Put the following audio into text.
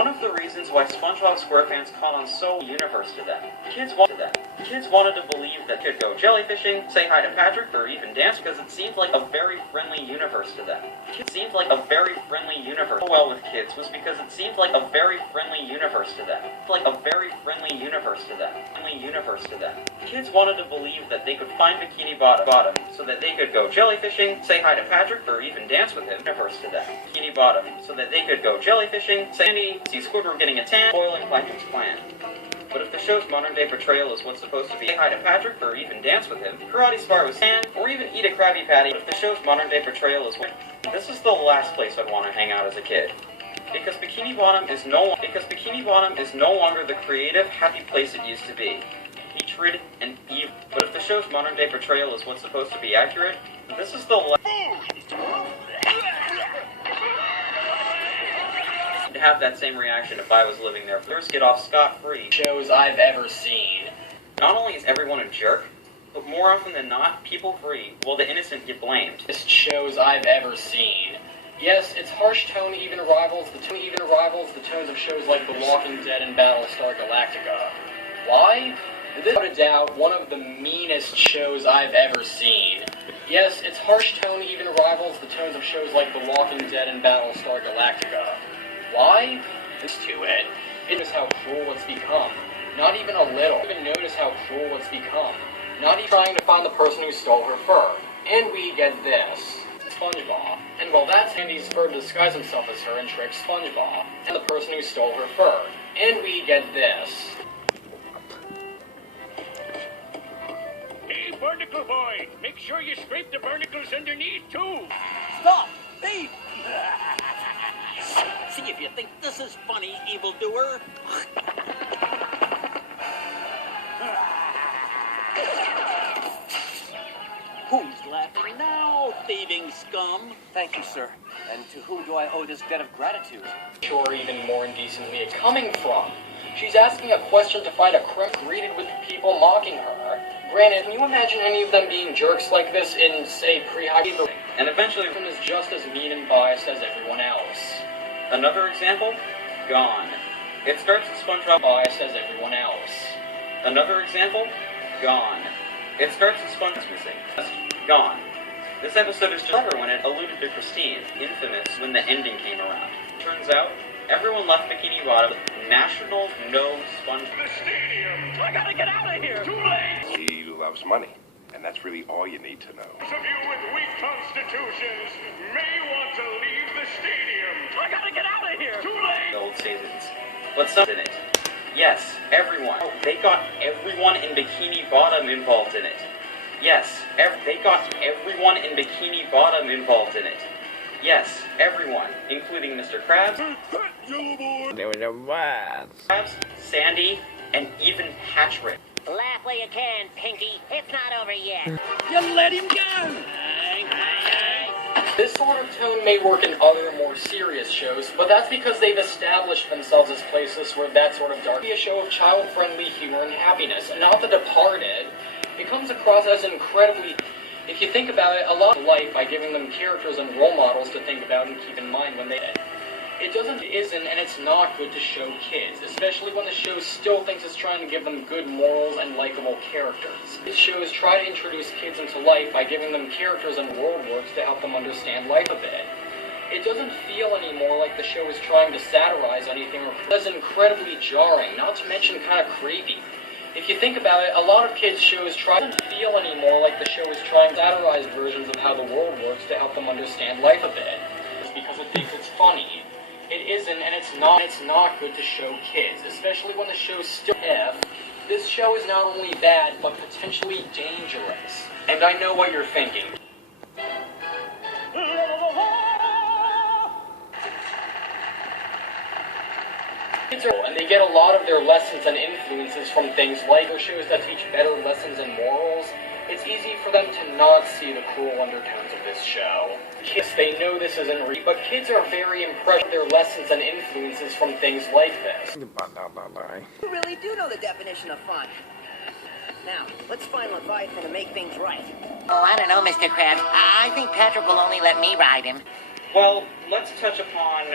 One of the reasons why SpongeBob SquarePants caught on so universe to them. Kids wanted to believe that could go jellyfishing, say hi to Patrick, or even dance because it seemed like a very friendly universe to them. It seemed like a very friendly universe. Well with kids was because it seemed like a very friendly universe to them. Like a very friendly universe to them. Kids wanted to believe that they could find Bikini Bottom so that they could go jellyfishing, say hi to Patrick, or even dance with him. Universe to them. Bikini Bottom so that they could go jellyfishing, Sandy, see Squidward getting a tan, spoiling Plankton's plan. But if the show's modern-day portrayal is what's supposed to be say hi to Patrick or even dance with him, karate spar with Stan, or even eat a Krabby Patty, but if the show's modern-day portrayal is this is the last place I'd want to hang out as a kid. Because Bikini Bottom is no longer the creative, happy place it used to be. Hatred and evil. But if the show's modern-day portrayal is what's supposed to be accurate, this is the last to have that same reaction if I was living there. First, get off scot-free. Shows I've ever seen. Not only is everyone a jerk, but more often than not, people free, while the innocent get blamed. Best shows I've ever seen. Yes, its harsh tone even rivals the tones of shows like The Walking Dead and Battlestar Galactica. Why? Without a doubt, one of the meanest shows I've ever seen. Yes, its harsh tone even rivals the tones of shows like The Walking Dead and Battlestar Galactica. Why? To it. It is how cruel it's become. Not even a little. Even notice how cruel it's become. Not even trying to find the person who stole her fur. And we get this. SpongeBob. And while that's Sandy's fur to disguise himself as her and trick SpongeBob. And the person who stole her fur. And we get this. Hey, Barnacle Boy! Make sure you scrape the barnacles underneath, too! Stop! Thief! See if you think this is funny, evildoer. Who's laughing now, thieving scum? Thank you, sir. And to whom do I owe this debt of gratitude? Sure, even more indecently it's coming from. She's asking a question to find a criminal greeted with people mocking her. Granted, can you imagine any of them being jerks like this in, say, pre-high school? And eventually, One is just as mean and biased as everyone else. another example? Gone. It starts with SpongeBob. Biased as everyone else. Another example? Gone. It starts with SpongeBob missing. Gone. This episode is just clever when it alluded to Christine, infamous when the ending came around. Turns out, everyone left Bikini Bottom with National No SpongeBob. The stadium! I gotta get out of here! Too late! He loves money, and that's really all you need to know. Those of you with weak constitutions may want to leave the stadium! I gotta get out of here! Too late! The old seasons. But some in it. Yes, everyone. They got everyone in Bikini Bottom involved in it. Yes, they got everyone in Bikini Bottom involved in it. Yes, everyone, including Mr. Krabs, Krabs, Sandy, and even Patrick. Laugh where you can, Pinky. It's not over yet. You let him go! This sort of tone may work in other, more serious shows, but that's because they've established themselves as places where that sort of dark be a show of child-friendly humor and happiness, not The Departed. It comes across as incredibly... If you think about it, a lot of life by giving them characters and role models to think about and keep in mind when they... It isn't, and it's not good to show kids, especially when the show still thinks it's trying to give them good morals and likable characters. These shows try to introduce kids into life by giving them characters and world works to help them understand life a bit. It doesn't feel anymore like the show is trying to satirize anything, or it's incredibly jarring, not to mention kind of creepy. If you think about it, a lot of kids' shows doesn't feel anymore like the show is trying to satirize versions of how the world works to help them understand life a bit. It's because it thinks it's funny. It isn't, and it's not good to show kids, especially when the show's still this show is not only bad, but potentially dangerous. And I know what you're thinking. Kids are, and they get a lot of their lessons and influences from things like shows that teach better lessons and morals. It's easy for them to not see the cruel undertones of this show. Kids, they know this isn't real, but kids are very impressed with their lessons and influences from things like this. You really do know the definition of fun. Now, let's find Leviathan to make things right. Oh, I don't know, Mr. Krabs. I think Patrick will only let me ride him. Well, let's touch upon